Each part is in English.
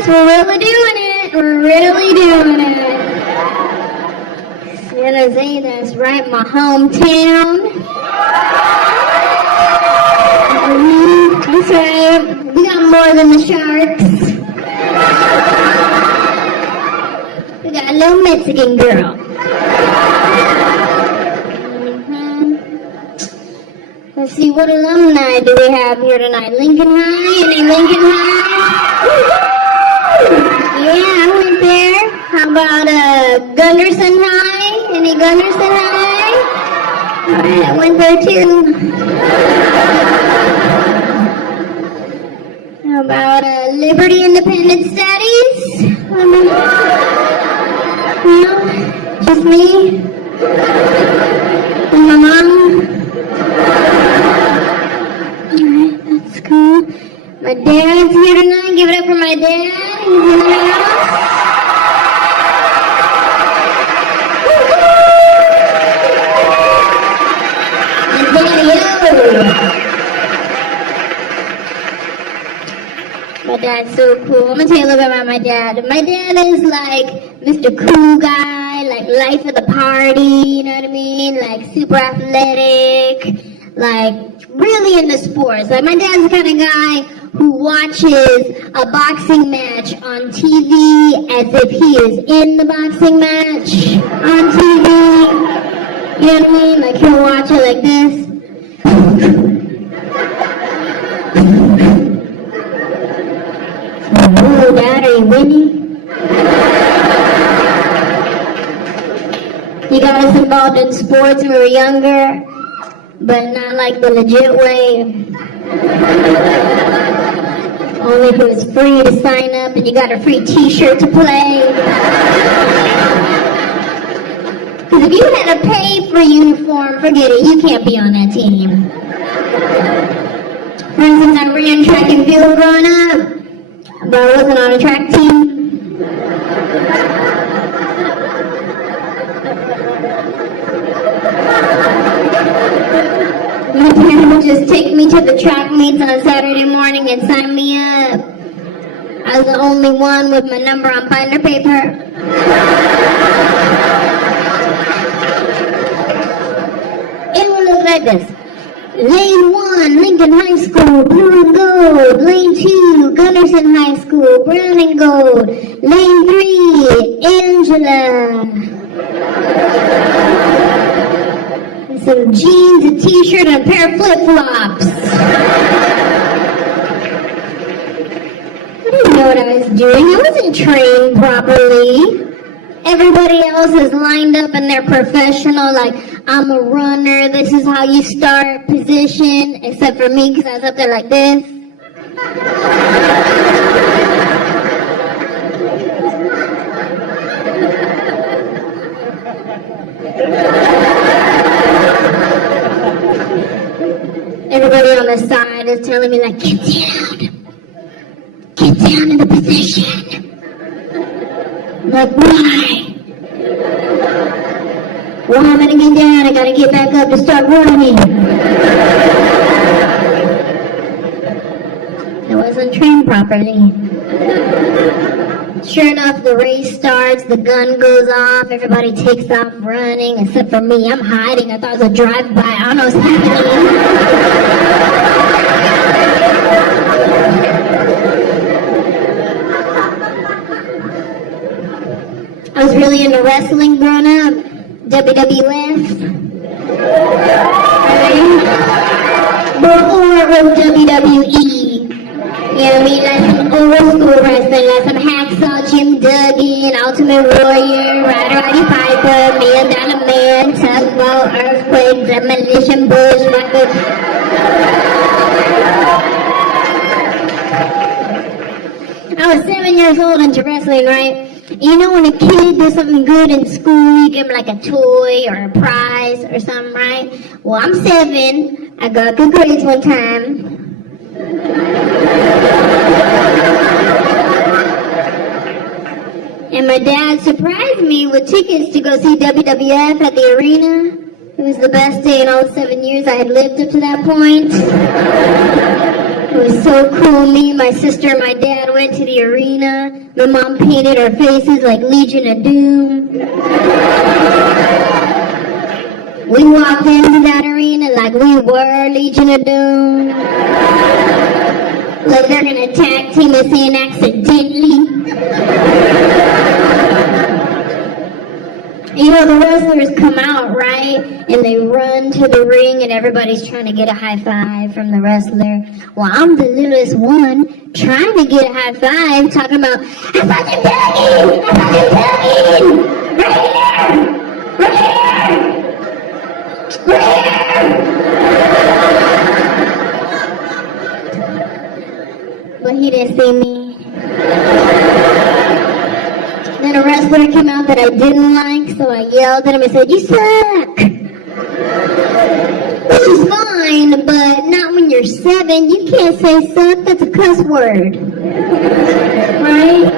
yes, we're really doing it. We're really doing it. San Jose, that's right, my hometown. That's right. We got more than the Sharks. We got a little Mexican girl. Let's see, what alumni do we have here tonight? Lincoln High? Any Lincoln High? Yeah, I went there. How about Gunderson High? Any Gunderson High? Alright, I went there too. How about Liberty Independent Studies? No, just me and my mom. Alright, that's cool. My dad's here tonight. Give it up for my dad. He's in the house. And Daddy-O. My dad's so cool. I'm gonna tell you a little bit about my dad. My dad is like Mr. Cool Guy, like life of the party, you know what I mean? Like super athletic, like really into sports. Like my dad's the kind of guy who watches a boxing match on TV as if he is in the boxing match on TV. You know what I mean? Like he'll watch it like this. Oh, Dad, are you winning? He got us involved in sports when we were younger, but not like the legit way. Only if it was free to sign up and you got a free t-shirt to play. Because if you had to pay for a uniform, forget it, you can't be on that team. For instance, I ran track and field growing up, but I wasn't on a track team. My parents would just take me to the track meets on a Saturday morning and sign me up. I was the only one with my number on binder paper. It would look like this. Lane 1, Lincoln High School, blue and gold. Lane 2, Gunderson High School, brown and gold. Lane 3, Anjelah. Some jeans, a t-shirt, and a pair of flip-flops. I didn't know what I was doing. I wasn't trained properly. Everybody else is lined up and they're professional, like, I'm a runner, this is how you start, position, except for me, because I was up there like this. Everybody on the side is telling me, like, get down in the position. I'm like, why? Well, I'm gonna get down, I gotta get back up to start running. I wasn't trained properly. Sure enough, the race starts, the gun goes off, everybody takes off running, except for me. I'm hiding. I thought it was a drive-by. I don't know what's happening. I was really into wrestling growing up. WWF. Right? Before it was WWE. You know what I mean? Like some old school wrestling, like some Hacksaw, Jim Duggan, Ultimate Warrior, Ryder Roddy Piper, Man Down a Man, Tugboat, Earthquake, Demolition Bush, I was 7 years old into wrestling, right? You know when a kid does something good in school, you give him like a toy or a prize or something, right? Well, I'm 7. I got good grades one time. And my dad surprised me with tickets to go see WWF at the arena. It was the best day in all 7 years I had lived up to that point. It was so cool. Me, my sister, and my dad went to the arena. My mom painted our faces like Legion of Doom. We walked into that arena like we were Legion of Doom. Like they're gonna tag team us in accidentally. You know, the wrestlers come out, right? And they run to the ring and everybody's trying to get a high five from the wrestler. Well, I'm the littlest one trying to get a high five, talking about, I'm fucking begging! I'm fucking begging! Right here! Right here! Right here! But he didn't see me. Then a wrestler came out that I didn't like, so I yelled at him and said, you suck! Which is fine, but not when you're 7. You can't say suck, that's a cuss word. Right?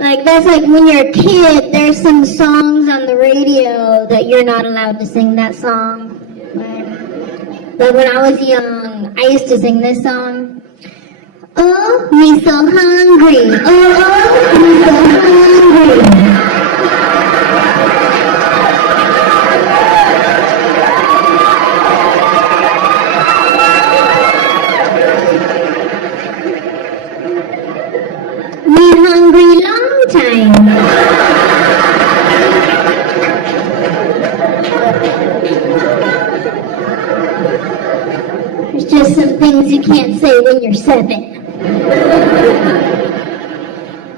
Like that's like when you're a kid, there's some songs on the radio that you're not allowed to sing that song. Right? But when I was young, I used to sing this song. Oh, me so hungry. Oh, me so hungry. Me hungry long time. There's just some things you can't say when you're 7.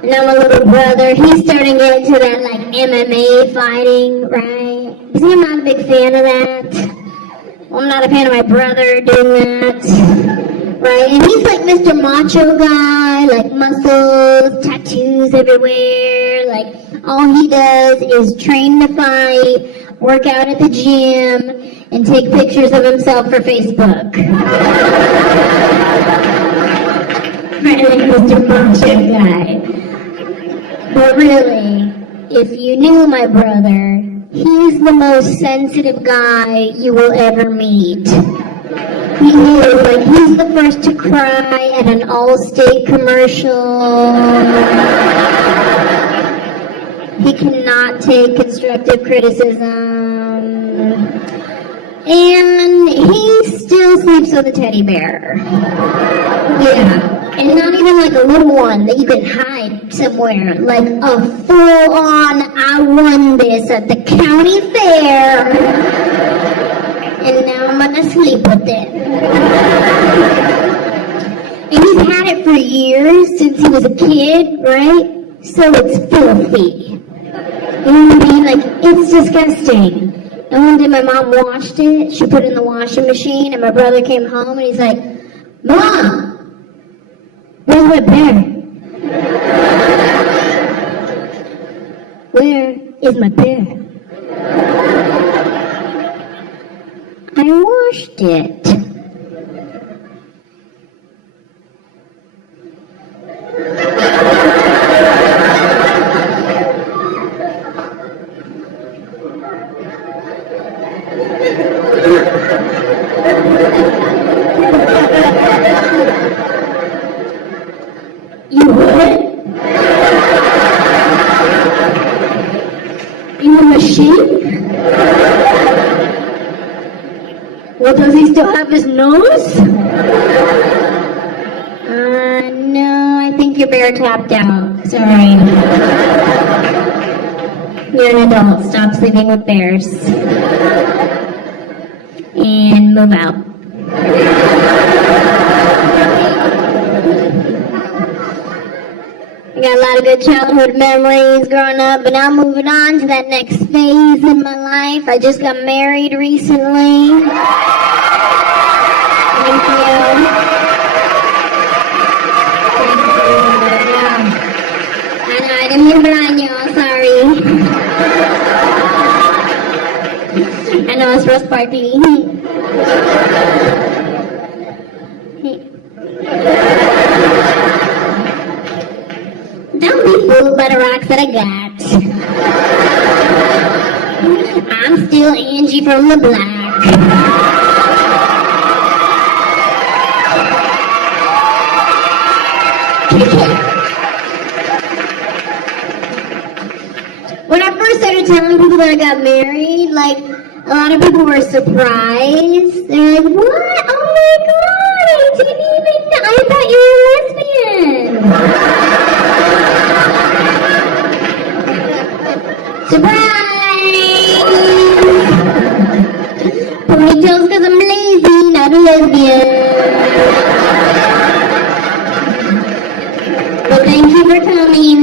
Now my little brother, he's starting to get into that like MMA fighting, right? See, I'm not a big fan of that. Well, I'm not a fan of my brother doing that, right? And he's like Mr. Macho guy, like muscles, tattoos everywhere. Like all he does is train to fight, work out at the gym, and take pictures of himself for Facebook. Right, like Mr. Macho guy. But really, if you knew my brother, he's the most sensitive guy you will ever meet. He is, like, he's the first to cry at an Allstate commercial. He cannot take constructive criticism. And he still sleeps with a teddy bear. Yeah. And not even like a little one that you can hide somewhere. Like a full-on, I won this at the county fair. And now I'm gonna sleep with it. And he's had it for years, since he was a kid, right? So it's filthy. You know what I mean? Like, it's disgusting. And one day my mom washed it, she put it in the washing machine, and my brother came home and he's like, Mom! Where's my bear? Where is my bear? I washed it. You would? You a machine? Well, does he still have his nose? No, I think your bear tapped out. Sorry. You're an adult. Stop sleeping with bears. And move out. I got a lot of good childhood memories growing up, but now I'm moving on to that next phase in my life. I just got married recently. Thank you. I know, I didn't mean to lie, y'all. Sorry. I know it's roast party. Don't be fooled by the rocks that I got. I'm still Angie from the block. when I got married, like, a lot of people were surprised. They're like, what? Oh my god, I didn't even know. I thought you were lesbian. Surprise! Ponytails because I'm lazy, not a lesbian. But thank you for coming.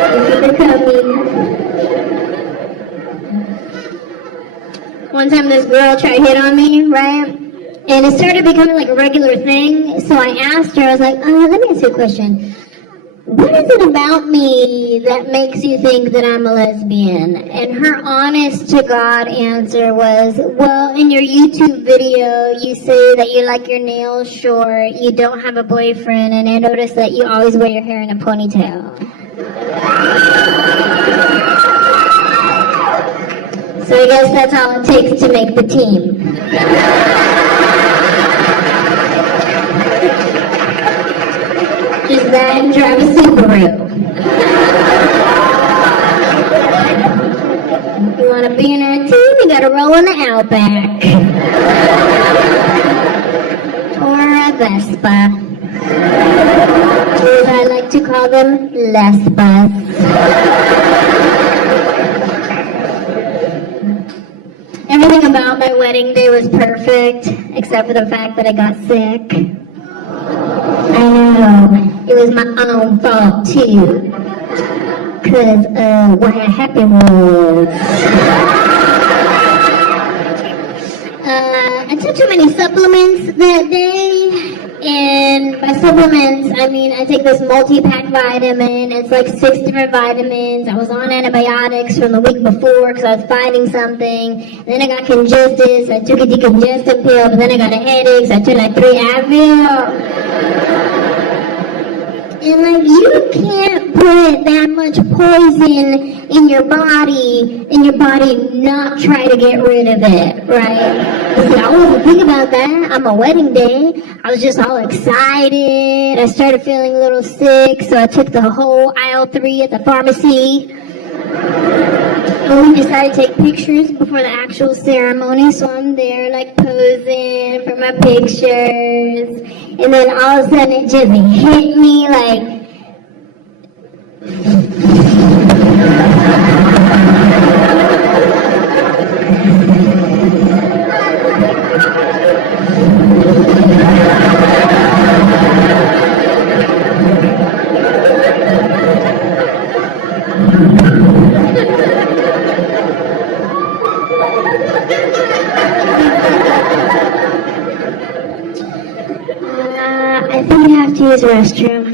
Thank you for coming. One time this girl tried to hit on me, right? And it started becoming like a regular thing. So I asked her, I was like, let me ask you a question. What is it about me that makes you think that I'm a lesbian? And her honest to God answer was, well, in your YouTube video, you say that you like your nails short, you don't have a boyfriend, and I noticed that you always wear your hair in a ponytail. So I guess that's all it takes to make the team. Just that and drive a Subaru. You want to be in our team, you gotta roll in the Outback. Or a Vespa. Or as I like to call them, Lesbas. Everything about my wedding day was perfect, except for the fact that I got sick. I know, it was my own fault too. Cause what had happened was, I took too many supplements that day. And by supplements, I mean I take this multi-pack vitamin. It's like 6 different vitamins. I was on antibiotics from the week before because I was fighting something. And then I got congested, so I took a decongestant pill. But then I got a headache, so I took like 3 Advil. And like, you can't put that much poison in your body not try to get rid of it, right? So I wasn't thinking about that on my wedding day. I was just all excited. I started feeling a little sick, so I took the whole aisle 3 at the pharmacy. And we decided to take pictures before the actual ceremony, so I'm there like posing for my pictures. And then all of a sudden it just hit me like, I think I have to use the restroom.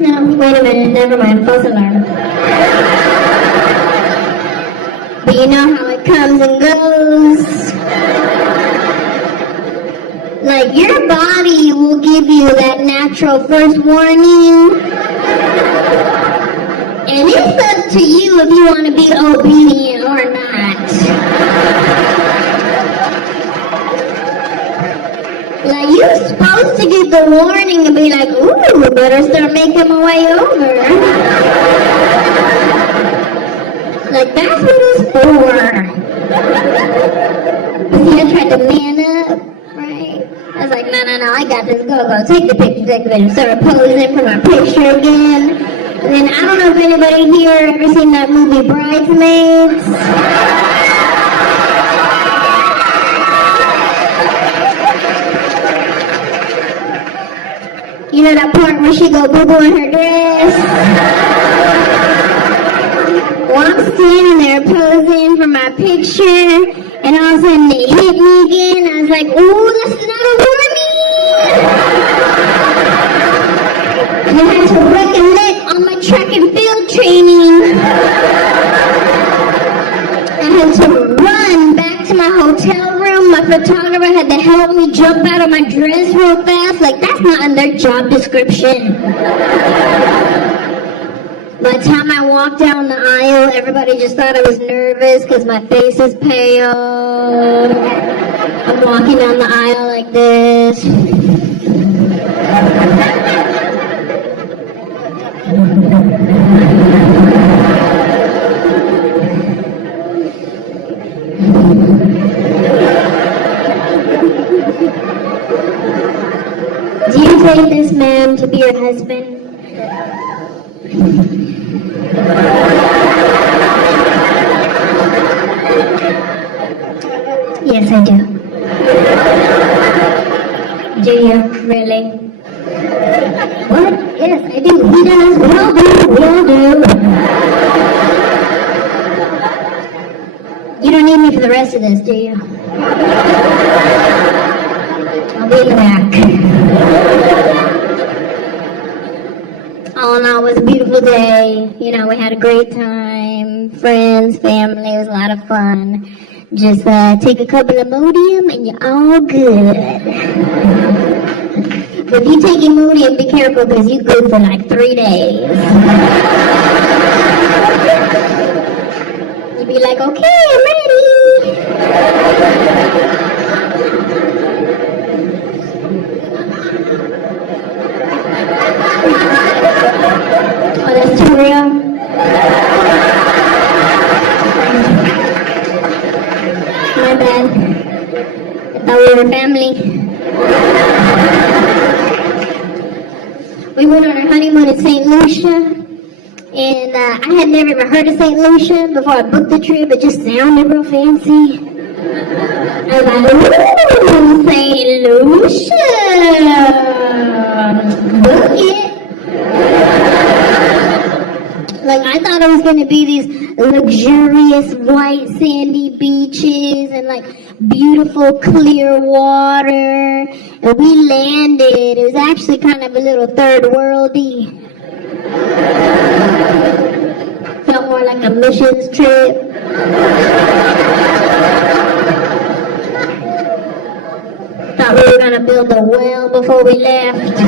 No, wait a minute, never mind, false alarm. But you know how it comes and goes. Like, your body will give you that natural first warning. And it's up to you if you want to be obedient or not. Like, you're supposed to get the warning and be like, ooh, better start making my way over. Like, that's what it's for. See, I tried to man up, right? I was like, no, I got this, go, take the picture. Started posing for my picture again. And then, I don't know if anybody here ever seen that movie Bridesmaids. You know that part where she go boo-boo in her dress? Well, I'm standing there posing for my picture, and all of a sudden it hit me again. I was like, ooh, that's another warning! And I had to recollect on my track and field training. I had to run back to my hotel room. My photographer had to help me jump out of my dress real fast. Like, that's not in their job description. By the time I walked down the aisle, everybody just thought I was nervous because my face is pale. I'm walking down the aisle like this. Do you take this man to be your husband? Yes, I do. Do you really? What? Yes, I do. He does. We all do. We all do. You don't need me for the rest of this, do you? I'll be in the back. All in all, it was a beautiful day. You know, we had a great time. Friends, family. It was a lot of fun. Just take a couple of Imodium and you're all good. But if you take Imodium, be careful because you're good for like 3 days. You'd be like, okay, I'm ready. Oh, that's too real? My bad. I thought we were family. We went on our honeymoon in St. Lucia, and I had never even heard of St. Lucia before I booked the trip. It just sounded real fancy. I was like, ooh, St. Lucia, book it. Like, I thought it was going to be these luxurious white sandy beaches and like beautiful clear water. And we landed. It was actually kind of a little third worldy. Felt more like a missions trip. Thought we were going to build a well before we left.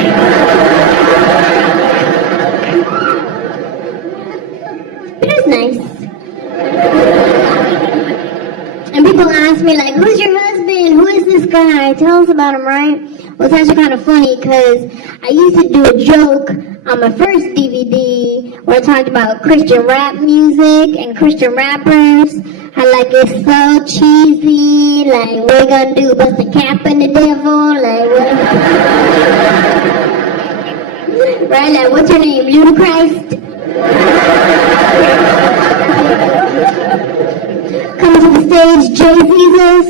It was nice. And people ask me, like, who's your husband? Who is this guy? Tell us about him, right? Well, it's actually kind of funny because I used to do a joke on my first DVD where I talked about Christian rap music and Christian rappers. How, like, it's so cheesy. Like, what are you gonna do? Bust a cap in the devil? Like, what? Right? Like, what's your name? Ludacris? Come to the stage, Jesus.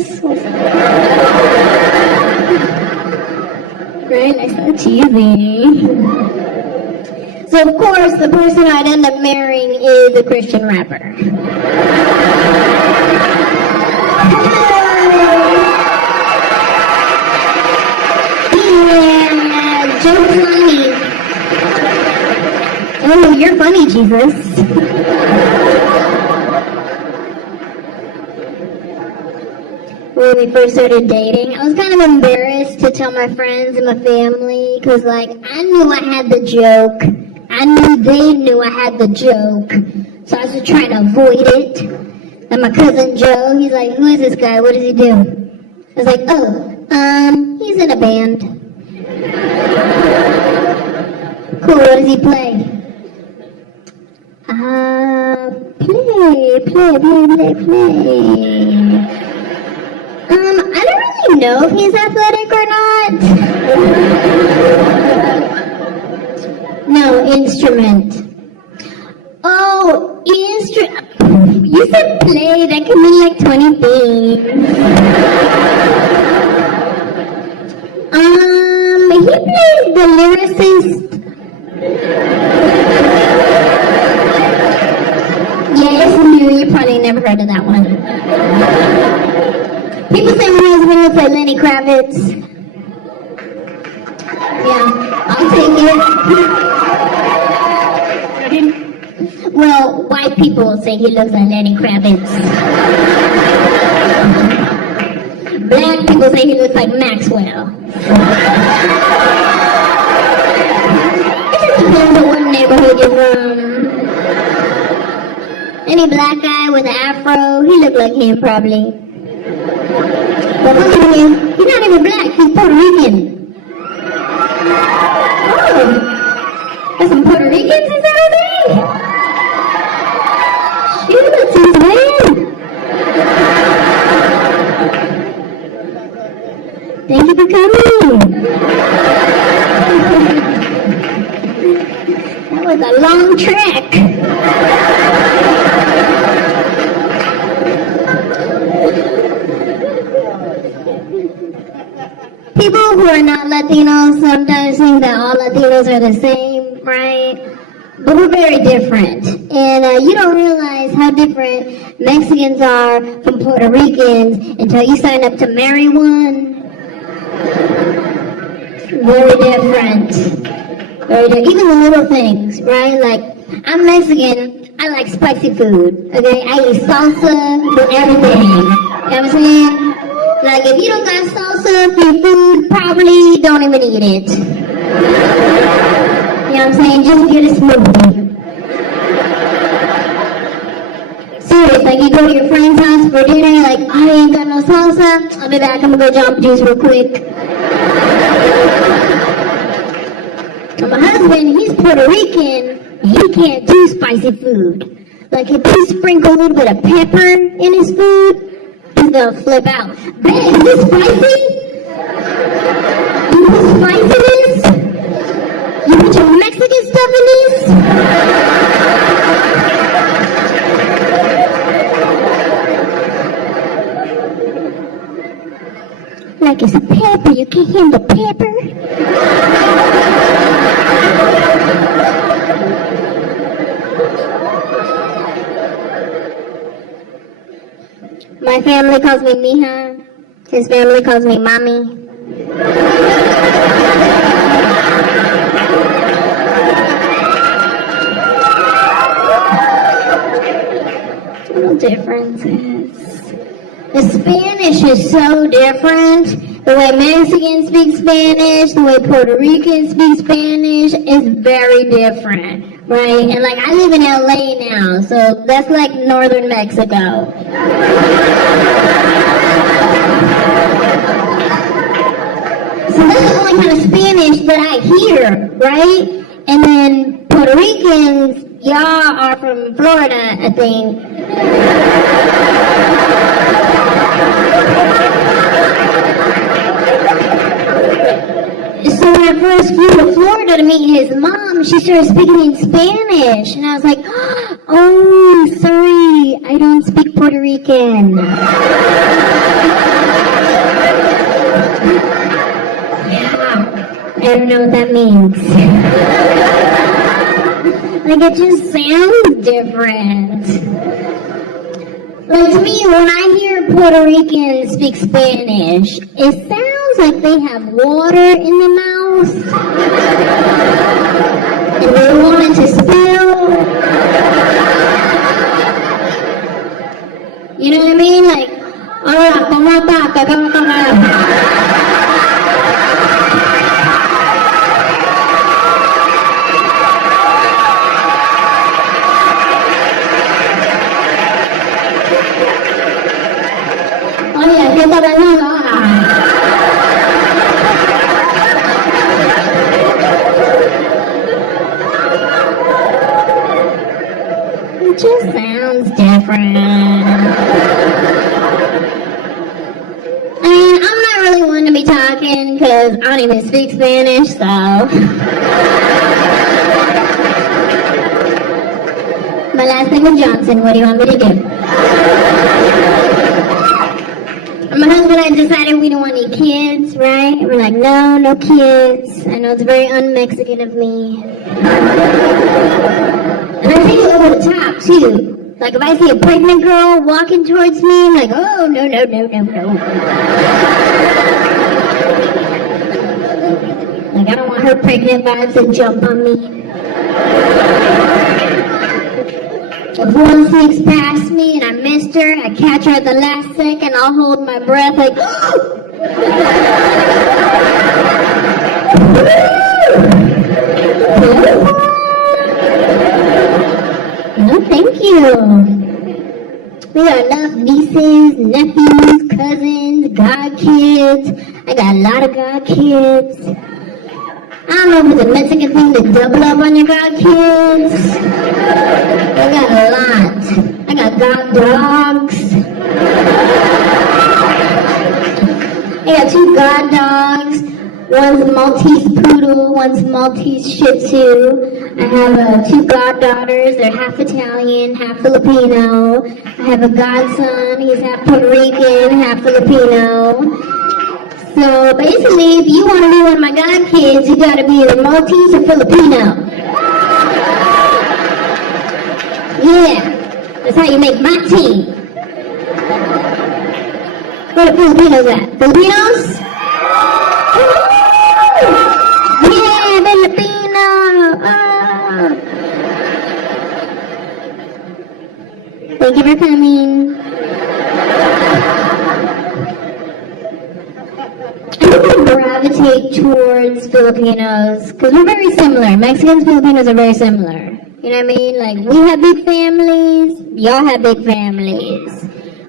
Right? Like, so cheesy. So, of course, the person I'd end up marrying is a Christian rapper. Yeah, joke's funny. Oh, you're funny, Jesus. When we first started dating, I was kind of embarrassed to tell my friends and my family because, like, I knew I had the joke. I knew they knew I had the joke. So I was just trying to avoid it. And my cousin Joe, he's like, who is this guy? What does he do? I was like, oh, he's in a band. Cool, what does he play? Play. I don't really know if he's athletic or not. No, instrument. Oh, instrument. You said play, that can mean like 20 things. He plays the lyricist. Yeah, it's new, you probably never heard of that one. People say my husband looks like Lenny Kravitz. Yeah, I'll take it. Well, white people say he looks like Lenny Kravitz. Black people say he looks like Maxwell. It just depends on what neighborhood you're from. Any black guy with an afro, he looked like him probably. But look at him, he's not even black, he's Puerto Rican. Oh, there's some Puerto Ricans, is that? for coming. That was a long trek. People who are not Latinos sometimes think that all Latinos are the same, right? But we're very different. And you don't realize how different Mexicans are from Puerto Ricans until you sign up to marry one. Very different. Very different. Even the little things, right? Like, I'm Mexican, I like spicy food, okay? I eat salsa with everything. You know what I'm saying? Like, if you don't got salsa for your food, probably don't even eat it. You know what I'm saying? Just get a smoothie. Serious, like you go to your friend's house for dinner, like, I ain't got no salsa. I'll be back, I'm gonna go jump juice real quick. And my husband, he's Puerto Rican, he can't do spicy food. Like, if you sprinkle a little bit of pepper in his food, he's gonna flip out. Babe, is this spicy? You put spice in this? You put your Mexican stuff in this? Like it's pepper, you can't handle pepper? My family calls me mija. His family calls me mommy. Little differences. The Spanish is so different. The way Mexicans speak Spanish, the way Puerto Ricans speak Spanish is very different, right? And like, I live in LA now, so that's like northern Mexico. So that's the only kind of Spanish that I hear, right? And then Puerto Ricans, y'all are from Florida, I think. So when I first flew to Florida to meet his mom, she started speaking in Spanish. And I was like, oh, sorry, I don't speak Puerto Rican. I don't know what that means. Like, it just sounds different. Like, to me, when I hear Puerto Ricans speak Spanish, it sounds like they have water in their mouth. And they want it to spill. You know what I mean? Like, hola, ¿cómo estás? It just sounds different. And I'm not really one to be talking because I don't even speak Spanish, so. My last name is Johnson. What do you want me to do? My husband and I decided we don't want any kids, right? And we're like, no kids. I know it's very un-Mexican of me. And I take it over the top, too. Like, if I see a pregnant girl walking towards me, I'm like, oh, no. Like, I don't want her pregnant vibes to jump on me. If one sneaks past me and I missed her, I catch her at the last second, I'll hold my breath like, no, thank you. We got enough nieces, nephews, cousins, godkids. I got a lot of godkids. I don't know if it's a Mexican thing to double up on your godkids. I got a lot. I got god dogs. I got 2 god dogs. One's Maltese Poodle, one's Maltese Shih Tzu. I have 2 goddaughters. They're half Italian, half Filipino. I have a godson. He's half Puerto Rican, half Filipino. So basically, if you want to be one of my godkids, you got to be either Maltese or Filipino. Yeah, that's how you make my team. Where the Filipinos at? Filipinos? Yeah, Filipino! Thank you for coming. I gravitate towards Filipinos because we're very similar. Mexicans, Filipinos are very similar. You know what I mean? Like, we have big families, y'all have big families.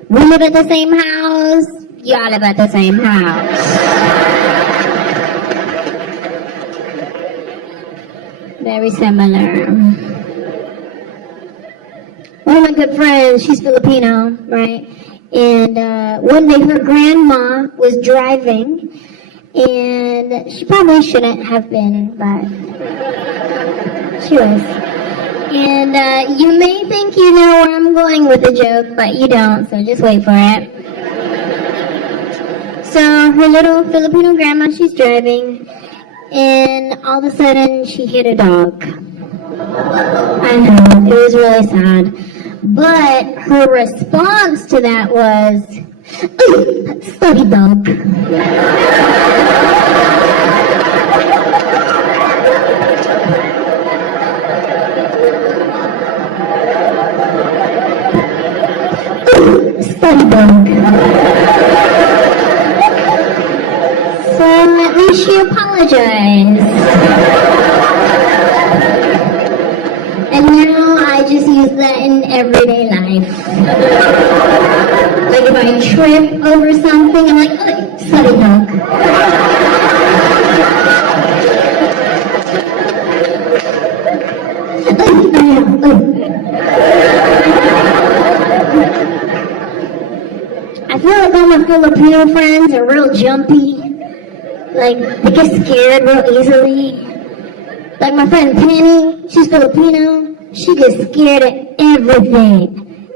We live at the same house, y'all live at the same house. Very similar. One of my good friends, she's Filipino, right? And one day her grandma was driving, and she probably shouldn't have been, but she was. And you may think you know where I'm going with the joke, but you don't, so just wait for it. So her little Filipino grandma, she's driving, and all of a sudden she hit a dog. I know, it was really sad. But her response to that was, "Ooh, sorry dog." Sorry dog. So at least she apologized. And now I just use that in everyday life. Like if I trip over something, I'm like, "Oh, sorry dog." I feel like all my Filipino friends are real jumpy. Like, they get scared real easily. Like my friend Penny, she's Filipino. She gets scared at everything.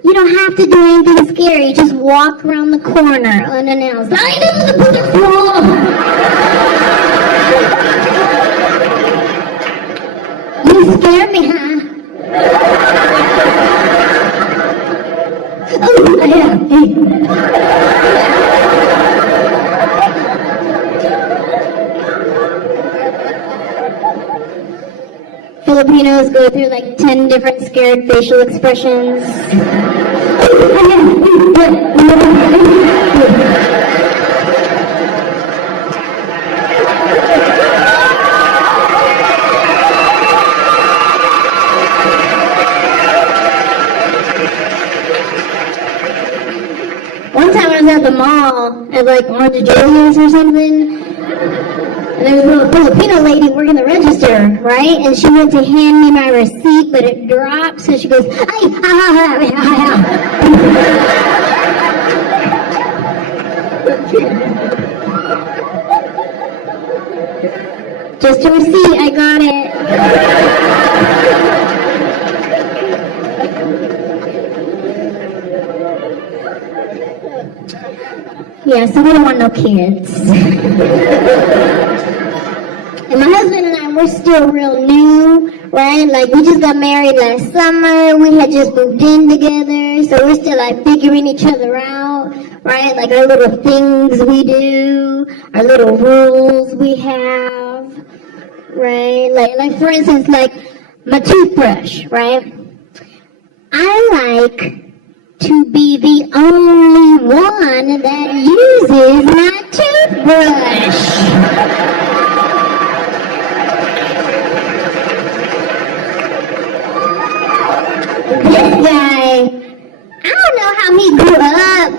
You don't have to do anything scary. Just walk around the corner unannounced. I know the police wall. You scared me, huh? Oh, yeah. Filipinos go through like 10 different scared facial expressions. One time I was at the mall at like Anjelah or something. And there was a little Filipino lady working the register, right? And she went to hand me my receipt, but it dropped, so she goes, "Ay, just a receipt, I got it." Yeah, so we don't want no kids. And my husband and I, we're still real new, right? Like, we just got married last summer. We had just moved in together. So we're still, like, figuring each other out, right? Like, our little things we do, our little rules we have, right? Like for instance, like, my toothbrush, right? I like to be the only one that uses my toothbrush. This guy, I don't know how he grew up.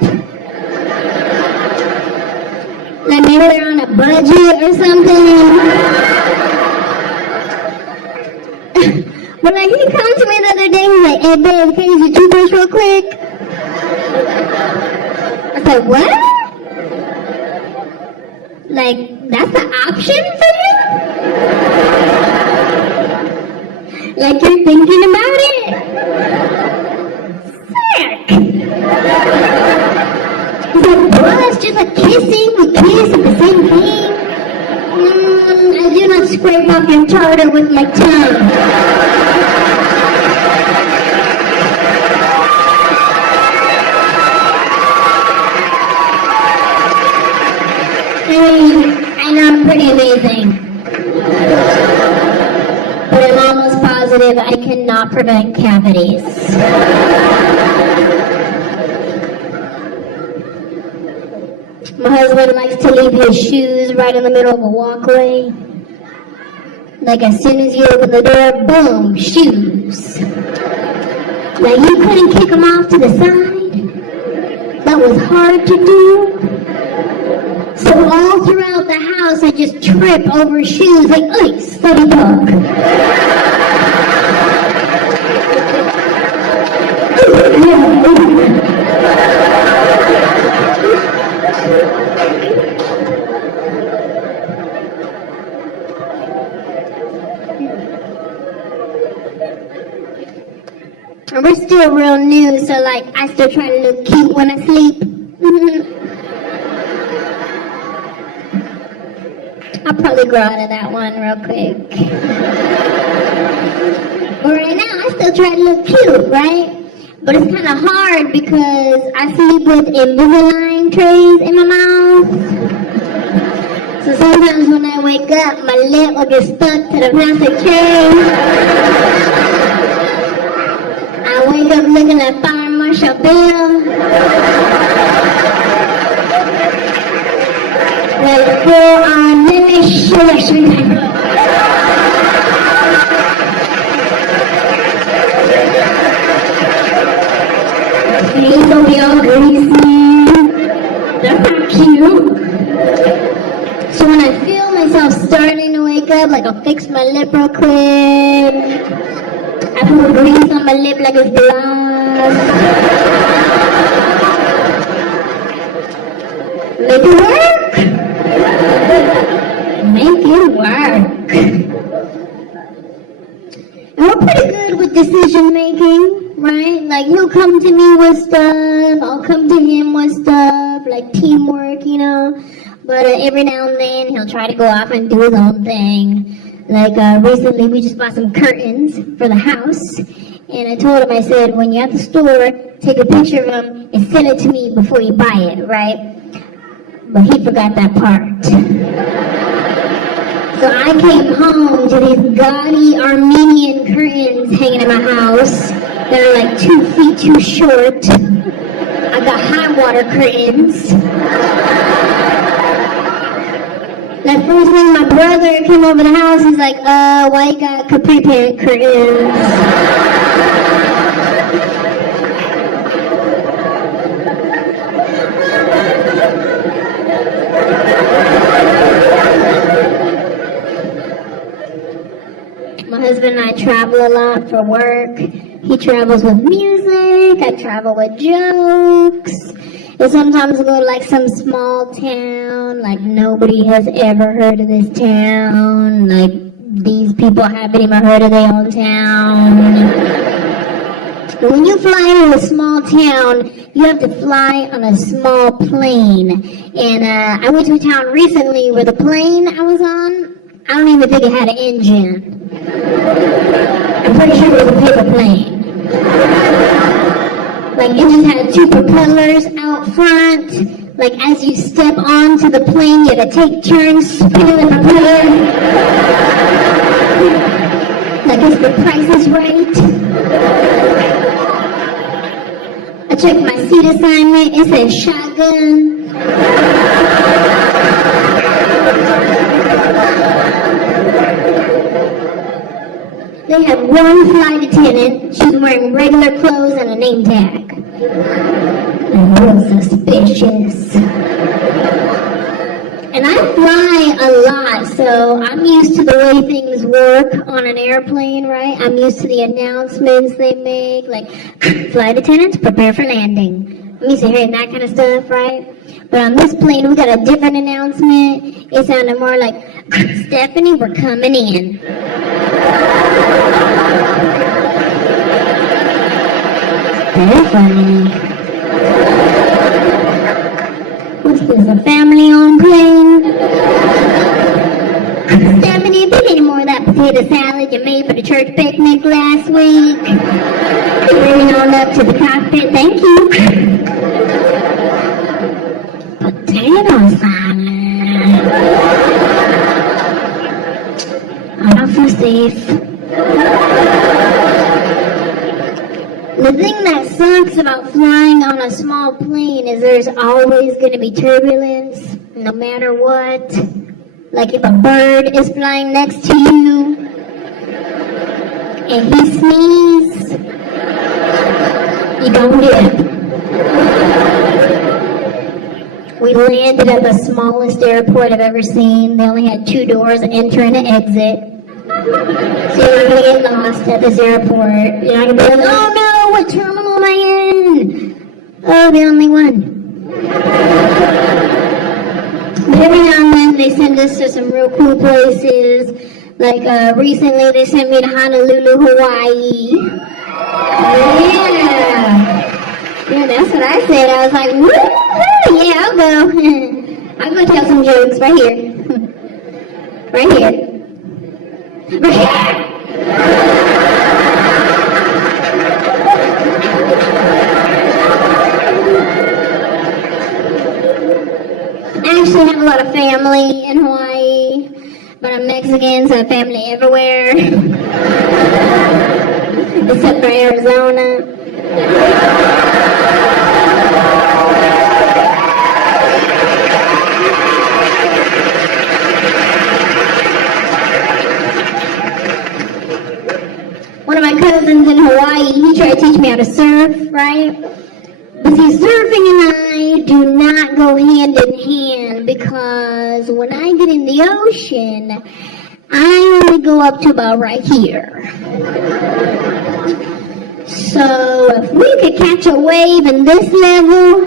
Like maybe they're on a budget or something. But like he come to me the other day, he's like, "Hey babe, can you use your toothbrush real quick?" I said, "What?" Like That's an option for you? Like you're thinking about it? Sick. He's like, bro, that's just like kissing. We kiss at the same thing. I do not scrape off your tartar with my tongue. I know I'm pretty amazing. But I'm almost positive I cannot prevent cavities. My husband likes to leave his shoes right in the middle of a walkway. Like as soon as you open the door, boom, shoes. Now you couldn't kick them off to the side? That was hard to do. So all throughout the house, I just trip over shoes like, oi, study dog. And we're still real new, so like, I still try to look cute when I sleep. I'll probably grow out of that one real quick. But right now, I still try to look cute, right? But it's kind of hard because I sleep with Invisalign trays in my mouth. So sometimes when I wake up, my lip will get stuck to the plastic tray. I wake up looking like Fire Marshal Bill. Like full on initiation. Face will be all greasy. That's not cute. So when I feel myself starting to wake up, like I'll fix my lip real quick. I put grease on my lip like it's glass. Make it work. Make it work. And we're pretty good with decision making, right? Like he'll come to me with stuff, I'll come to him with stuff, like teamwork, you know. But every now and then he'll try to go off and do his own thing. Like recently we just bought some curtains for the house. And I told him, I said, when you're at the store, take a picture of them and send it to me before you buy it, right? But he forgot that part. So I came home to these gaudy Armenian curtains hanging in my house that are like 2 feet too short. I got high water curtains. That first thing my brother came over the house, he's like, why you got capri pant curtains? My husband and I travel a lot for work. He travels with music, I travel with jokes. And sometimes we go to like some small town, like nobody has ever heard of this town, like these people haven't even heard of their own town. But when you fly to a small town, you have to fly on a small plane. And I went to a town recently where the plane I was on, I don't even think it had an engine. I'm pretty sure it was a paper plane. Like it just had 2 propellers out front. Like as you step onto the plane, you had to take turns spinning the propeller. Like it's the Price is Right. I checked my seat assignment. It says shotgun. They had one flight attendant. She was wearing regular clothes and a name tag. Real suspicious. And I fly a lot, so I'm used to the way things work on an airplane, right? I'm used to the announcements they make, like, flight attendants, prepare for landing. I'm used to hearing that kind of stuff, right? But on this plane, we got a different announcement. It sounded more like, Stephanie, we're coming in. Very funny. What's this, a family-owned plane? Stephanie, if you need more of that potato salad you made for the church picnic last week, bring it on up to the cockpit, thank you. Potato salad. I don't feel safe. The thing that sucks about flying on a small plane is there's always going to be turbulence, no matter what. Like if a bird is flying next to you and he sneezes, you don't dip. We landed at the smallest airport I've ever seen. They only had 2 doors, enter and exit. So you're not going to get lost at this airport. You're not going to be like, oh no, what terminal am I in? Oh, the only one. But every now and then they send us to some real cool places. Like recently they sent me to Honolulu, Hawaii. Yeah, that's what I said. I was like, woo-hoo, yeah, I'll go. I'll go tell some jokes right here. Right here. Right here. I actually have a lot of family in Hawaii, but I'm Mexican, so I have family everywhere. Except for Arizona. One of my cousins in Hawaii, he tried to teach me how to surf, right? But see, surfing and I do not go hand in hand because when I get in the ocean, I only go up to about right here. So if we could catch a wave in this level,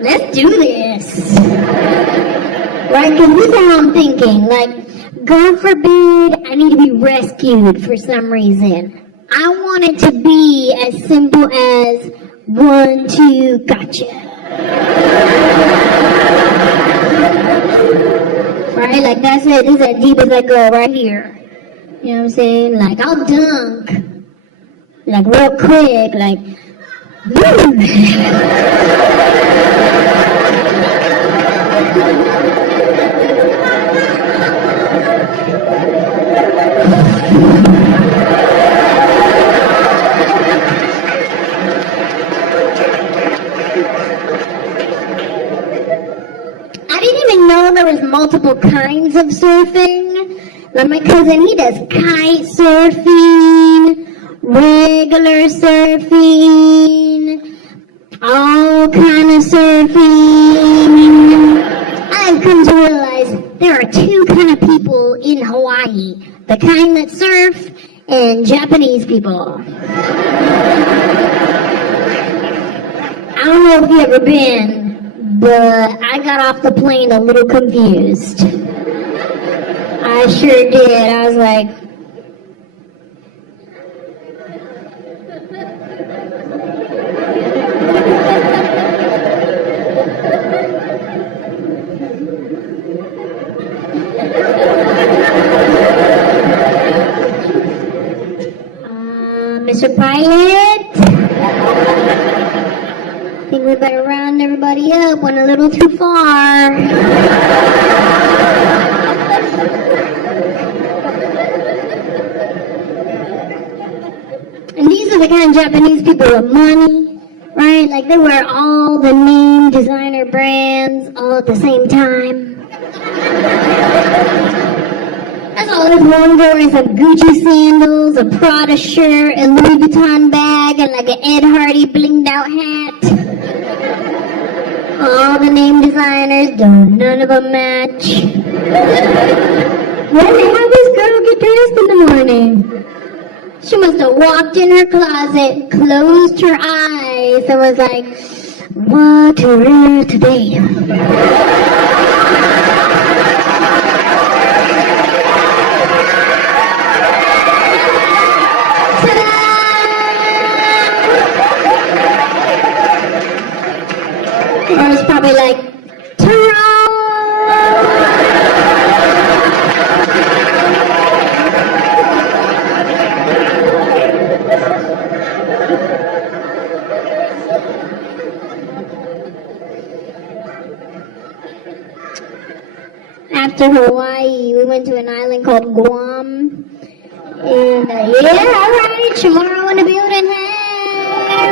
let's do this. Right? Because this is how I'm thinking. Like, God forbid I need to be rescued for some reason. I want it to be as simple as 1, 2, gotcha. Right? Like that's it. This is as deep as I go right here. You know what I'm saying? Like I'll dunk. Like real quick. Like, woo. There was multiple kinds of surfing. Like my cousin, he does kite surfing, regular surfing, all kind of surfing. I've come to realize there are 2 kind of people in Hawaii. The kind that surf and Japanese people. I don't know if you've ever been, but I got off the plane a little confused. I sure did. I was like, Mr. Pilot? I think we better round everybody up. Went a little too far. And these are the kind of Japanese people with money, right? Like they wear all the name designer brands all at the same time. That's all this one girl wearing some Gucci sandals, a Prada shirt, a Louis Vuitton bag, and like an Ed Hardy blinged out hat. All the name designers, none of them match. How did this girl get dressed in the morning? She must have walked in her closet, closed her eyes, and was like, What to wear today? Or it's probably like, after Hawaii, we went to an island called Guam. And yeah, alright, tomorrow in the building. Hey,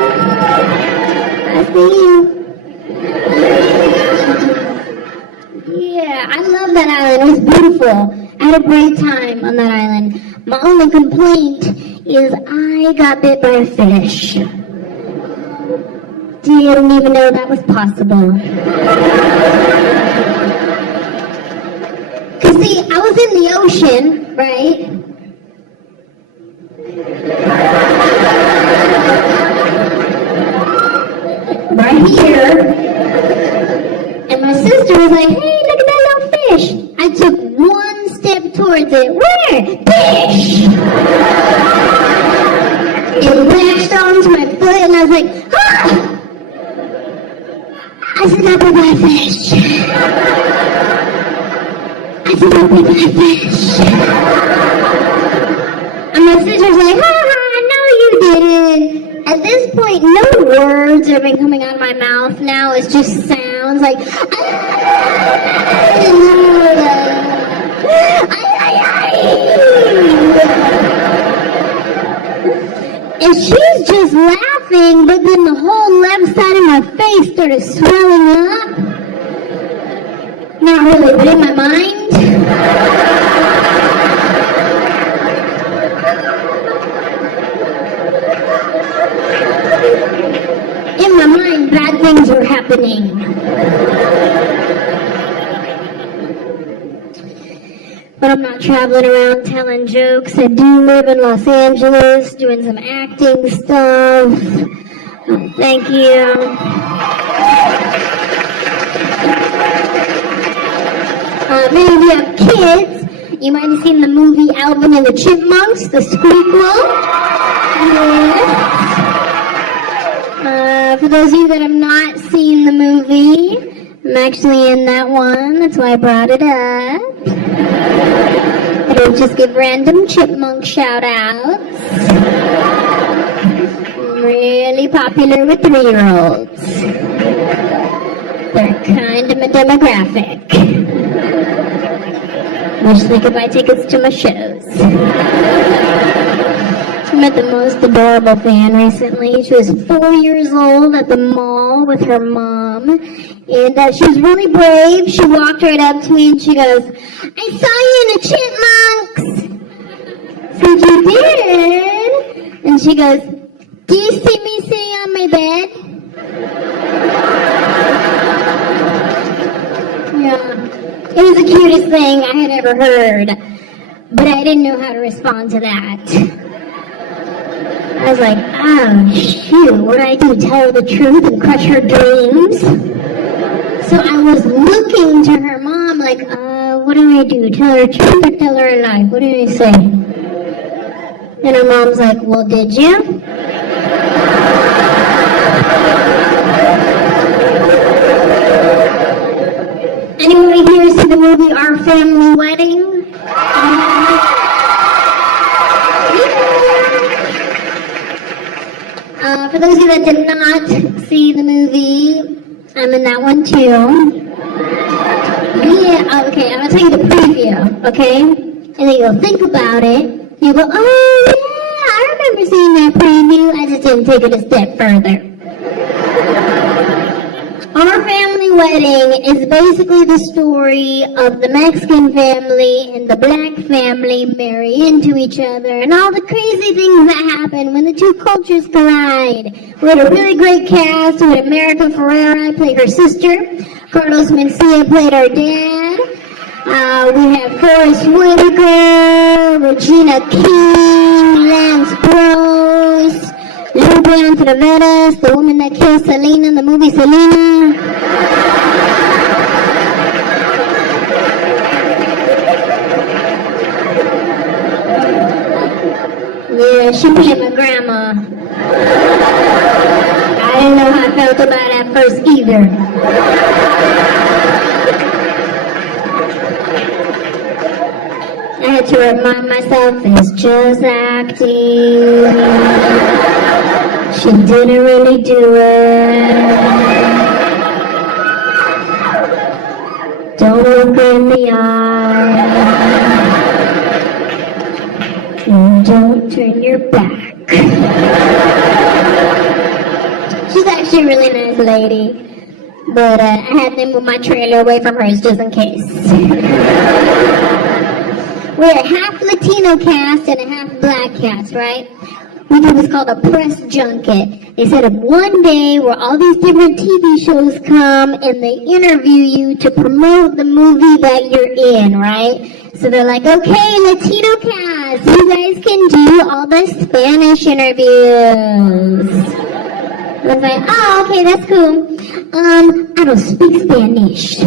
I see you. Yeah, I love that island. It was beautiful. I had a great time on that island. My only complaint is I got bit by a fish. Didn't even know that was possible. Cause see, I was in the ocean, right? Right here. And my sister was like, hey, look at that little fish. I took one step towards it. Where? Fish! It latched onto my foot and I was like, ah! I said, I'll be my fish. I said, I'll be my fish. And my sister's like, ha ha, no you didn't. At this point, no words have been coming out of my mouth now. It's just sounds like, and she's just laughing, but then the whole left side of my face started swelling up. Not really, but in my mind. In my mind, bad things were happening. But I'm not traveling around telling jokes. I do live in Los Angeles, doing some acting stuff. Thank you. Maybe if you have kids, you might have seen the movie Alvin and the Chipmunks, the sequel. Yes. For those of you that have not seen the movie, I'm actually in that one. That's why I brought it up. I don't just give random chipmunk shout-outs. I'm really popular with 3-year-olds. They're kind of my demographic. Wish they could buy tickets to my shows. I met the most adorable fan recently. She was 4 years old at the mall with her mom. And she was really brave. She walked right up to me and she goes, I saw you in the Chipmunks. I said, you did? And she goes, do you see me sitting on my bed? Yeah. It was the cutest thing I had ever heard. But I didn't know how to respond to that. I was like, oh shoot, what do I do? Tell her the truth and crush her dreams? So I was looking to her mom like, what do I do? Tell her the truth or tell her a lie? What do I say? And her mom's like, well, did you? Anybody here see the movie Our Family Wedding? For those of you that did not see the movie, I'm in that one too. Yeah, okay, I'm gonna tell you the preview, okay? And then you'll think about it. You go, oh yeah, I remember seeing that preview. I just didn't take it a step further. Our Family Wedding is basically the story of the Mexican family and the black family marry into each other and all the crazy things that happen when the two cultures collide. We had a really great cast. We had America Ferrera, played her sister. Carlos Mencia played our dad. We have Forrest Whitaker, Regina King, Lance Gross, Little Brown to the Vedas, the woman that killed Selena in the movie Selena. Yeah, she played my grandma. I didn't know how I felt about it at first either. I had to remind myself it's just acting. She didn't really do it. Don't look in the eye. And don't turn your back. She's actually a really nice lady. But I had to move my trailer away from hers just in case. We're a half Latino cast and a half black cast, right? We do what's called a press junket. They set up one day where all these different TV shows come and they interview you to promote the movie that you're in, right? So they're like, okay, Latino cast, you guys can do all the Spanish interviews. I was like, oh, okay, that's cool. I don't speak Spanish.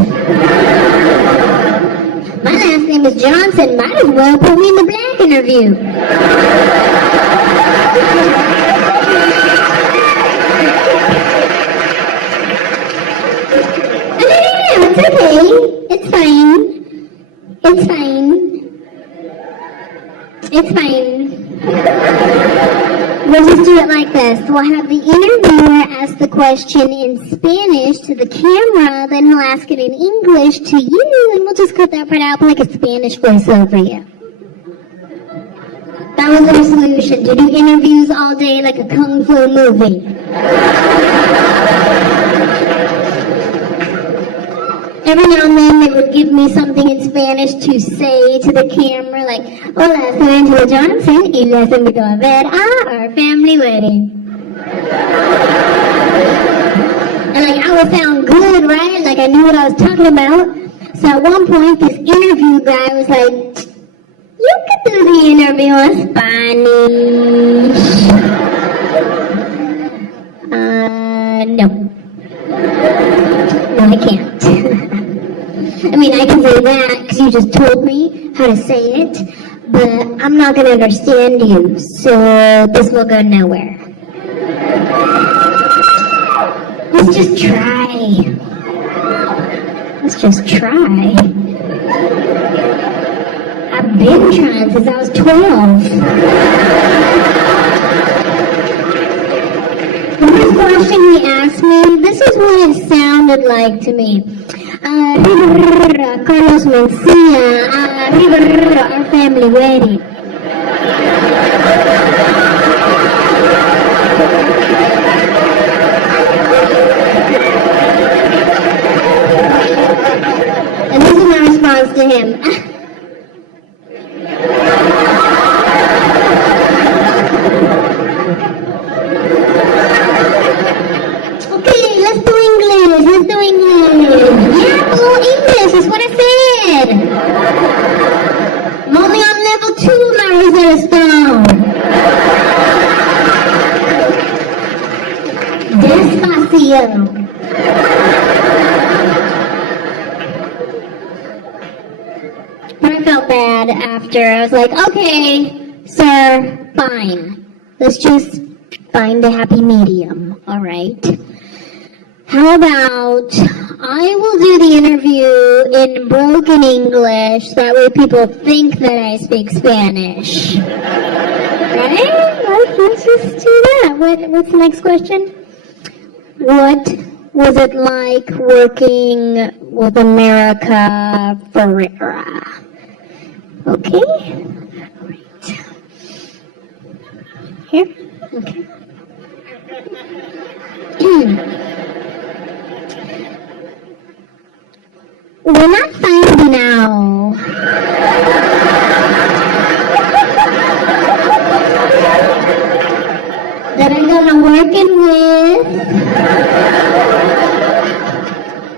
My last name is Johnson. Might as well put me in the black interview. No, it's okay. It's fine. It's fine. It's fine. We'll just do it like this. We'll have the interviewer ask the question in Spanish to the camera, then he'll ask it in English to you, and we'll just cut that part out like a Spanish voiceover you. That was our solution, to do interviews all day like a kung fu movie. Every now and then they would give me something in Spanish to say to the camera, like, hola, soy Anjelah Johnson y les invito a ver a our family wedding. And like, I would sound good, right? Like I knew what I was talking about. So at one point, this interview guy was like, you can do the interview in Spanish. No. No, I can't. I mean, I can say that because you just told me how to say it, but I'm not going to understand you, so this will go nowhere. Let's just try. Let's just try. I've been trying since I was 12. The first question he asked me, this is what it sounded like to me. Carlos Mencia, our family wedding. And this is my response to him. But I felt bad after. I was like, okay, sir, fine. Let's just find a happy medium, all right? How about I will do the interview in broken English, that way people think that I speak Spanish. Right? Let's just do that. What's the next question? What was it like working with America Ferrera? Okay. All right. Here? Okay. We're not finding now. That I'm gonna working with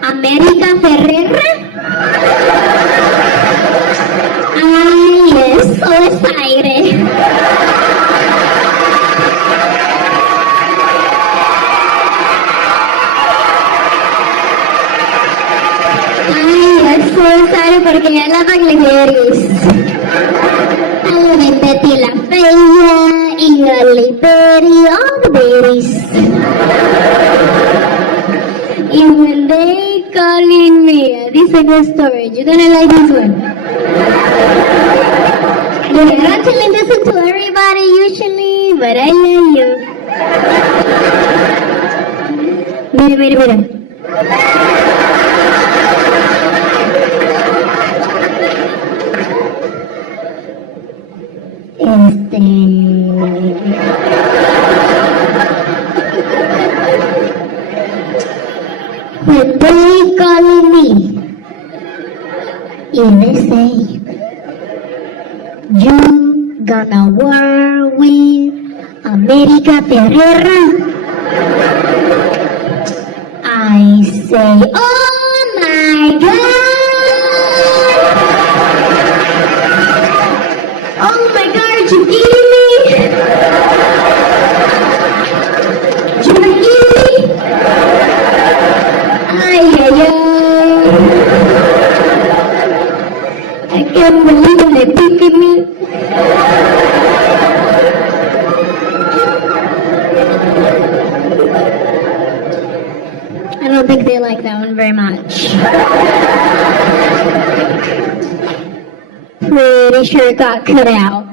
America Ferrera. Yes, so excited. porque I love ugly berries. I love it, Betty La Fea, ugly berry, all the berries. And when they calling me, this is a good story. You're gonna like this one. Look, I'm not telling this to everybody usually, but I love you. Mira. When they calling me, and they say, you gonna war with America Ferrera, I say, oh my God! Oh my God, you kidding me? You kidding me? Ay. I can't believe they're picking me. I don't think they like that one very much. Pretty sure it got cut out.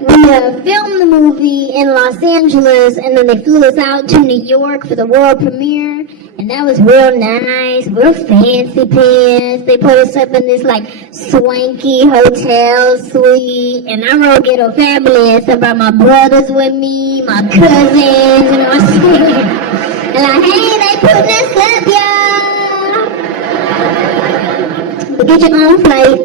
We filmed the movie in Los Angeles, and then they flew us out to New York for the world premiere, and that was real nice, real fancy pants. They put us up in this like swanky hotel suite, and I'm real ghetto fabulous. I brought my brothers with me, my cousins, you know what I'm saying? And like, hey, they put this up, y'all. But get your own flight.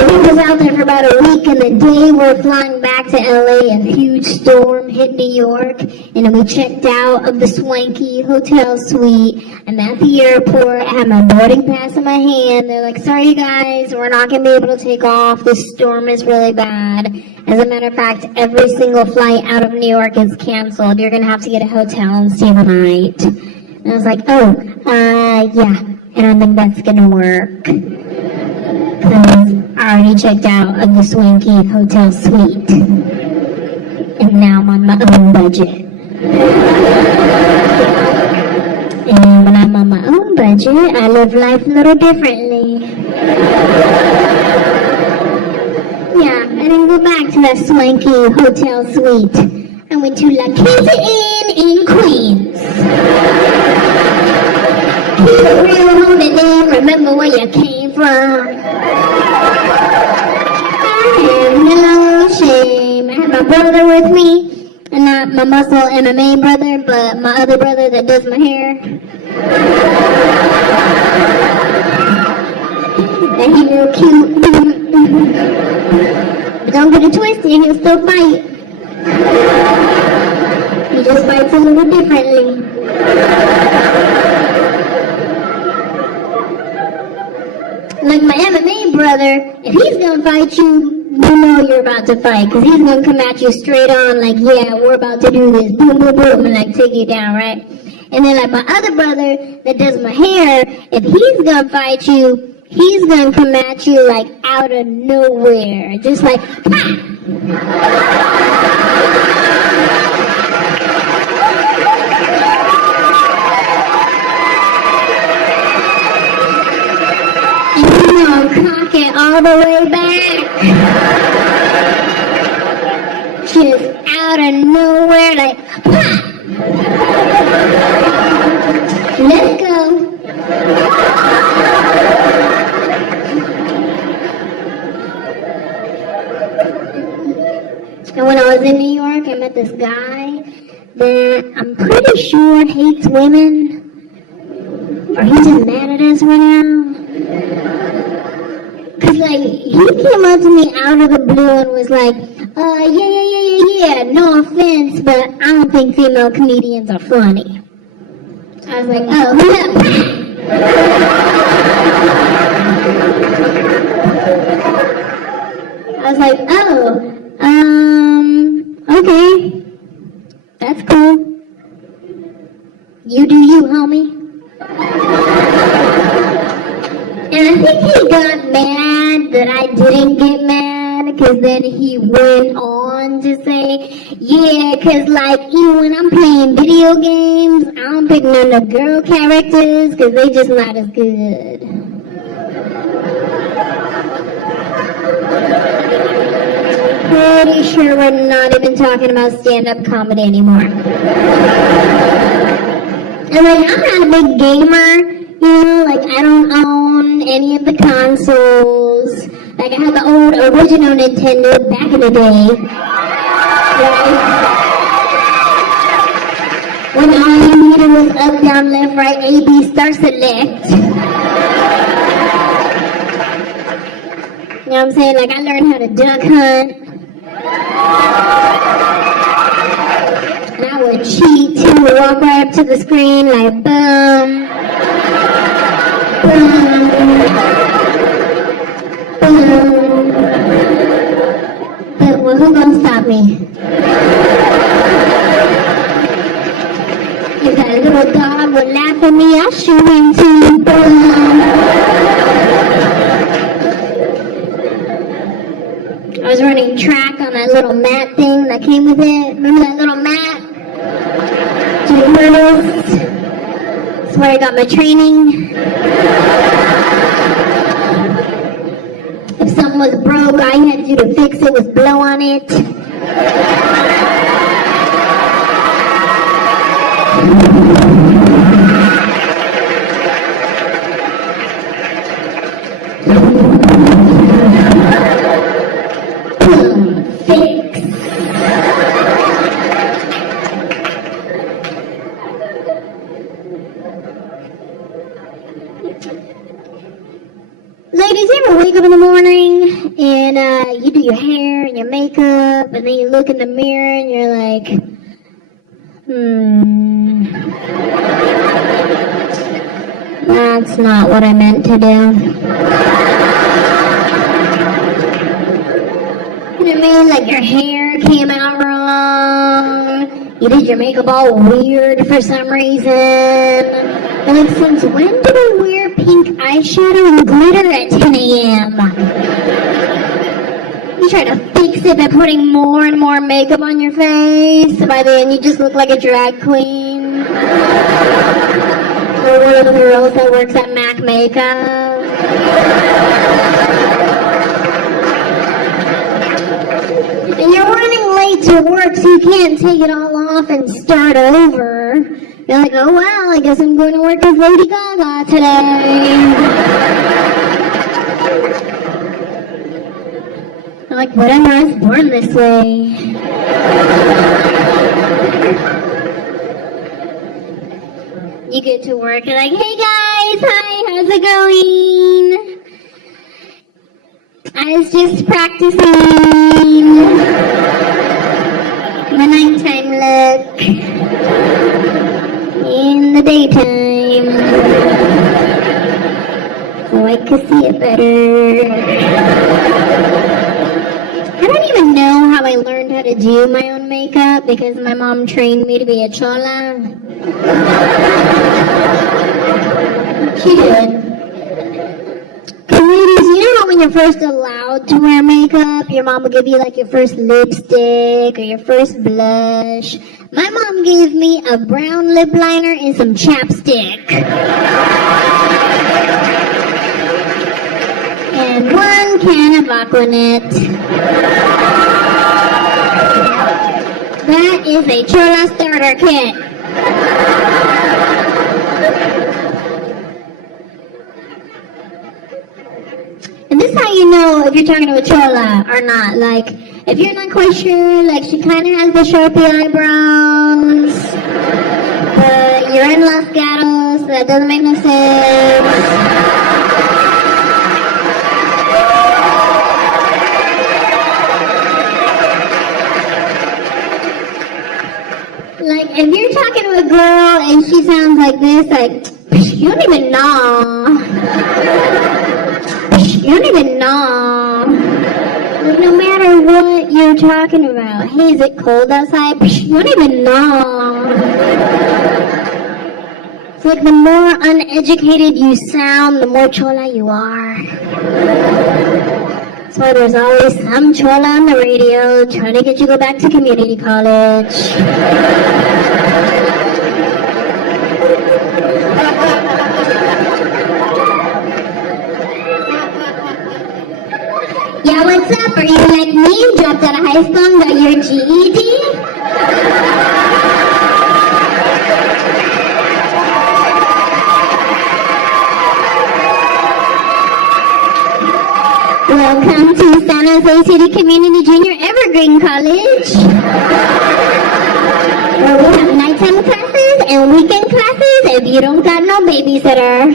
We was out there for about a week, and the day we're flying back to LA, a huge storm hit New York, and then we checked out of the swanky hotel suite. I'm at the airport, I have my boarding pass in my hand. They're like, sorry you guys, we're not going to be able to take off. This storm is really bad. As a matter of fact, every single flight out of New York is canceled. You're going to have to get a hotel and stay the night. And I was like, yeah, I don't think that's going to work. Because I already checked out of the swanky hotel suite. And now I'm on my own budget. And when I'm on my own budget, I live life a little differently. Yeah, I didn't go back to that swanky hotel suite. I went to La Quinta Inn in Queens. Keep it real, hold it down, remember where you came from. I have no shame. I have my brother with me, and not my muscle MMA brother, but my other brother that does my hair. And he's real cute. But don't get it twisted, he'll still fight. He just fights a little differently. Like my MMA brother, if he's gonna fight you, you know you're about to fight, because he's gonna come at you straight on, like, yeah, we're about to do this, boom, boom, boom, and like take you down, right? And then like my other brother that does my hair, if he's gonna fight you, he's gonna come at you like out of nowhere, just like, ha! Cock it all the way back. Just out of nowhere, like, pop! Let's go. And when I was in New York, I met this guy that I'm pretty sure hates women. Or he's just mad at us right now. Cause like, he came up to me out of the blue and was like, yeah, no offense, but I don't think female comedians are funny. I was like, oh, I was like, okay, that's cool. You do you, homie. think he got mad that I didn't get mad, because then he went on to say, yeah, because like even when I'm playing video games, I don't pick none of the girl characters because they just not as good. Pretty sure we're not even talking about stand-up comedy anymore. And like, I'm not a big gamer, you know, like I don't own any of the consoles. Like I had the old original Nintendo back in the day. Right? When all you needed was up, down, left, right, A, B, start, select. You know what I'm saying? Like I learned how to duck hunt. And I would cheat too, walk right up to the screen like boom, boom, boom. But well, who gonna stop me? If that little dog would laugh at me, I'll shoot him too. Boom. I was running track on that little mat thing that came with it. Remember that little mat? That's where I got my training. If something was broke, all you had to do to fix it was blow on it. Ladies, you ever wake up in the morning and you do your hair and your makeup and then you look in the mirror and you're like, that's not what I meant to do. You know what I mean? Like your hair came out wrong. You did your makeup all weird for some reason. And like, since when did I wear pink eyeshadow and glitter at 10 a.m.? You try to fix it by putting more and more makeup on your face. So by the end, you just look like a drag queen. Or one of the girls that works at MAC Makeup. And you're running late to work, so you can't take it all off and start over. You're like, oh well, I guess I'm going to work with Lady Gaga today. I'm like, whatever, I was born this way. You get to work, you're like, hey guys, hi, how's it going? I was just practicing the nighttime look in the daytime so I could see it better. I don't even know how I learned how to do my own makeup because my mom trained me to be a chola. She did. Ladies, you know how when you're first allowed to wear makeup, your mom will give you like your first lipstick or your first blush? My mom gave me a brown lip liner and some chapstick. And one can of Aquanet. That is a Chola starter kit. And this is how you know if you're talking to a chola or not. Like, if you're not quite sure, like she kind of has the Sharpie eyebrows, but you're in Los Gatos, so that doesn't make no sense. Like, if you're talking to a girl and she sounds like this, like, you don't even know. You don't even know. Like, no matter what you're talking about. Hey, is it cold outside? You don't even know. It's like the more uneducated you sound, the more chola you are. That's why there's always some chola on the radio trying to get you to go back to community college. Yeah, what's up? Are you like me? Dropped out of high school and got your GED? Welcome to San Jose City Community Junior Evergreen College, where we have nighttime classes and weekend classes if you don't got no babysitter.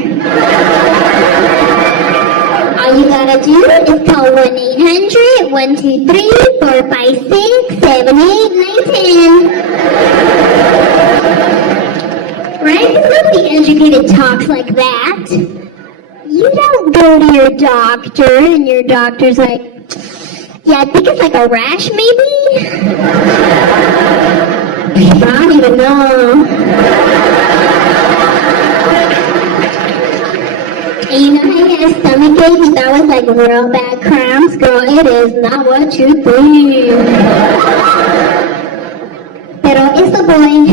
All you gotta do is call 1-800-123-456-78-910. Right? Because nobody educated talks like that. You don't go to your doctor and your doctor's like, yeah, I think it's like a rash maybe? I don't even know. And you know how you had a stomach ache and that was like real bad cramps? Girl, it is not what you think. Pero it's the boy.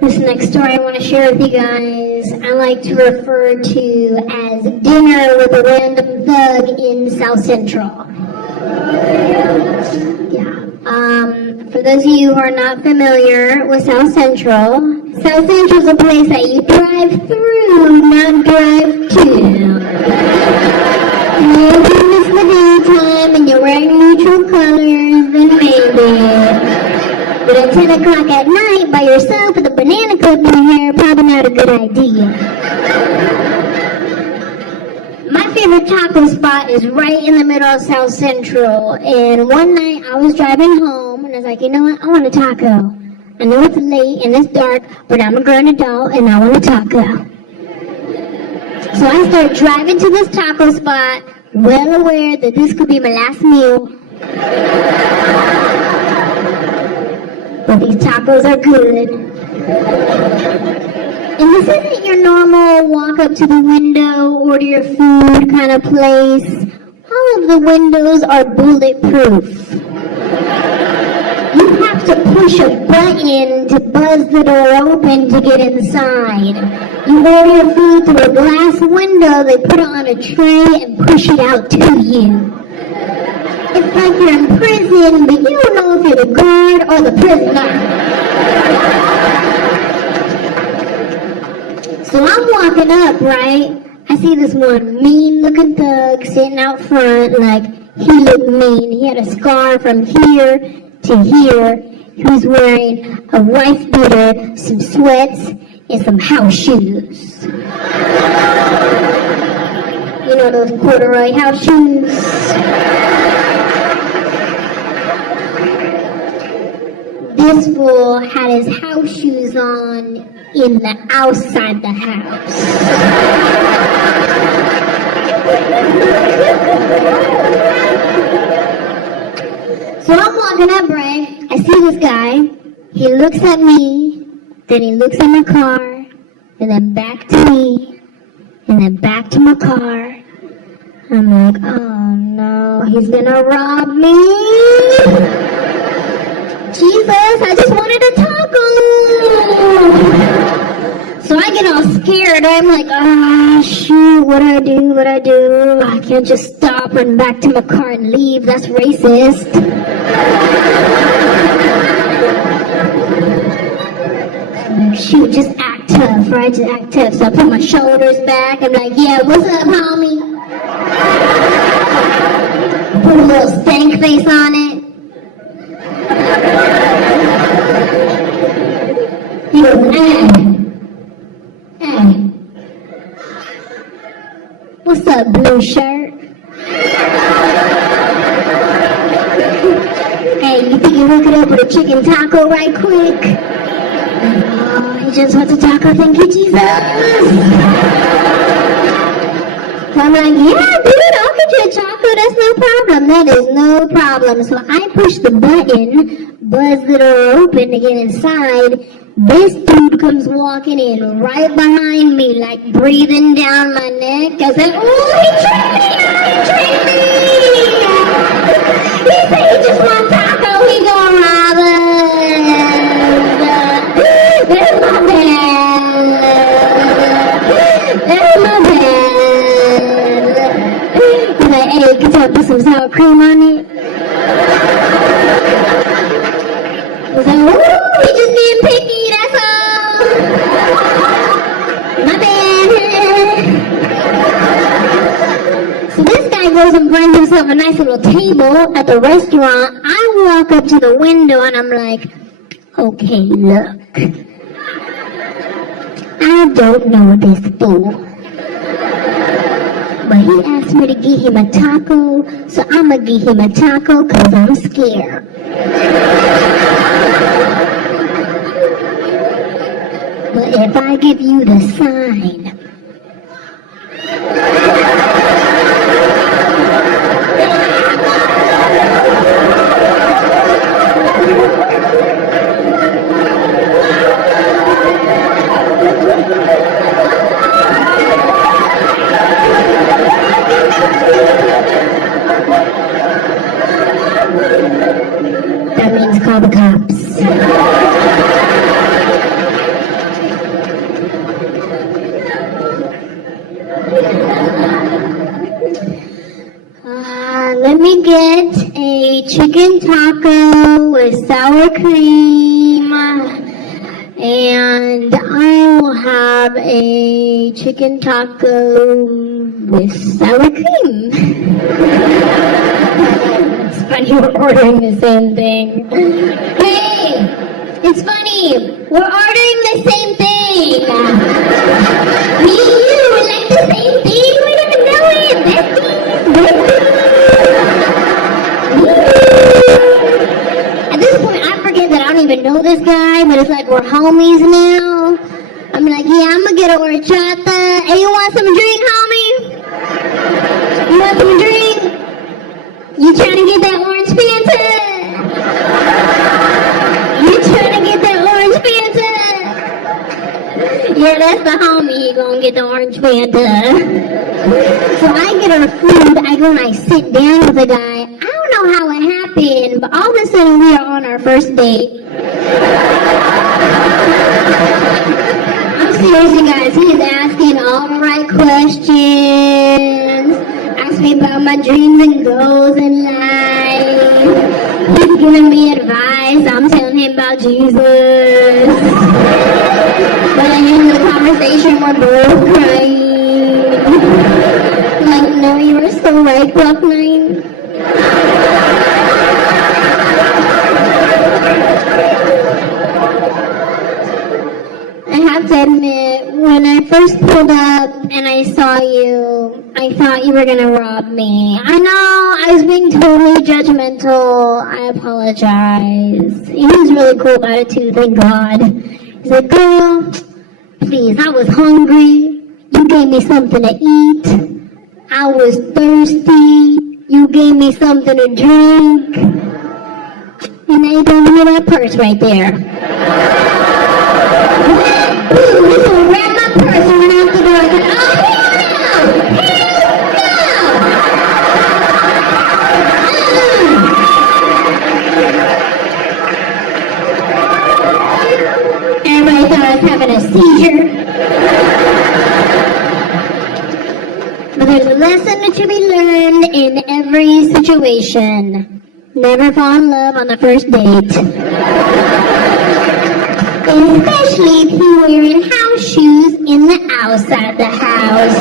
This next story I want to share with you guys, I like to refer to as dinner with a random thug in South Central. Yeah. For those of you who are not familiar with South Central is a place that you drive through, not drive to. If you miss the daytime and you're wearing neutral colors, then maybe. But at 10 o'clock at night by yourself with a banana clip in your hair, probably not a good idea. My favorite taco spot is right in the middle of South Central. And one night I was driving home and I was like, you know what? I want a taco. I know it's late and it's dark, but I'm a grown adult and I want a taco. So I started driving to this taco spot, well aware that this could be my last meal. But these tacos are good. And this isn't your normal walk up to the window, order your food kind of place. All of the windows are bulletproof. You have to push a button to buzz the door open to get inside. You order your food through a glass window, they put it on a tray and push it out to you. It's like you're in prison, but you don't know if you're the guard or the prisoner. So I'm walking up, right? I see this one mean-looking thug sitting out front, like, he looked mean. He had a scar from here to here. He was wearing a wife beater, some sweats, and some house shoes. You know those corduroy house shoes? This fool had his house shoes on in the outside the house. So I'm walking up, right? I see this guy. He looks at me, then he looks at my car, and then back to me, and then back to my car. I'm like, oh no, he's gonna rob me. Jesus, I just wanted a taco. So I get all scared. I'm like, ah, shoot, what do I do? I can't just stop, run back to my car and leave. That's racist. I'm like, shoot, just act tough, right? Just act tough. So I put my shoulders back. I'm like, yeah, what's up, homie? Put a little stank face on it. He goes, hey. What's up, blue shirt? Hey, you think you hook it up with a chicken taco right quick? Oh, he just wants a taco, thank you, Jesus. So I'm like, yeah, dude, I'll get you a taco. That's no problem. That is no problem. So I push the button, buzz the door open to get inside. This dude comes walking in right behind me, like breathing down my neck. I said, oh, he tricked me! He said he just wants taco. He gonna rob us. There's my bag. There's my bag. I'm like, hey, can you put some sour cream on it? I was like, ooh, he just being picky, that's all. My bad. So this guy goes and finds himself a nice little table at the restaurant. I walk up to the window and I'm like, okay, look. I don't know this fool. But he asked me to give him a taco, so I'ma give him a taco cause I'm scared. But if I give you the sign, that means call the cops. Let me get a chicken taco with sour cream, and I will have a chicken taco with sour cream. It's funny we're ordering the same thing. Hey, it's funny, we're ordering the same thing. Me and you like the same thing, we don't even know it. At this point, I forget that I don't even know this guy, but it's like we're homies now. I'm like, yeah, I'm gonna get a horchata. Hey, you want some drink, homie? You want some drink? You trying to get that orange Fanta? You trying to get that orange Fanta? Yeah, that's the homie. He gonna get the orange Fanta. So I get our food. I go and I sit down with the guy. I don't know how it happened, but all of a sudden we are on our first date. I'm serious, you guys. He is asking all the right questions. Asking me about my dreams and goals in life. He's giving me advice. I'm telling him about Jesus. But at the end of the conversation, we're both crying. Like, no, you were so right, Clock 9. I have to admit, when I first pulled up and I saw you, I thought you were gonna rob me. I know, I was being totally judgmental. I apologize. He was really cool about it too, thank God. He's like, girl, please, I was hungry. You gave me something to eat. I was thirsty. You gave me something to drink. And now you don't give me that purse right there. Boom, he's gonna grab my purse and run out the door. I said, oh, hell no! Everybody thought I was having a seizure. But there's a lesson to be learned in every situation. Never fall in love on the first date. Especially if you're wearing house shoes in the outside the house.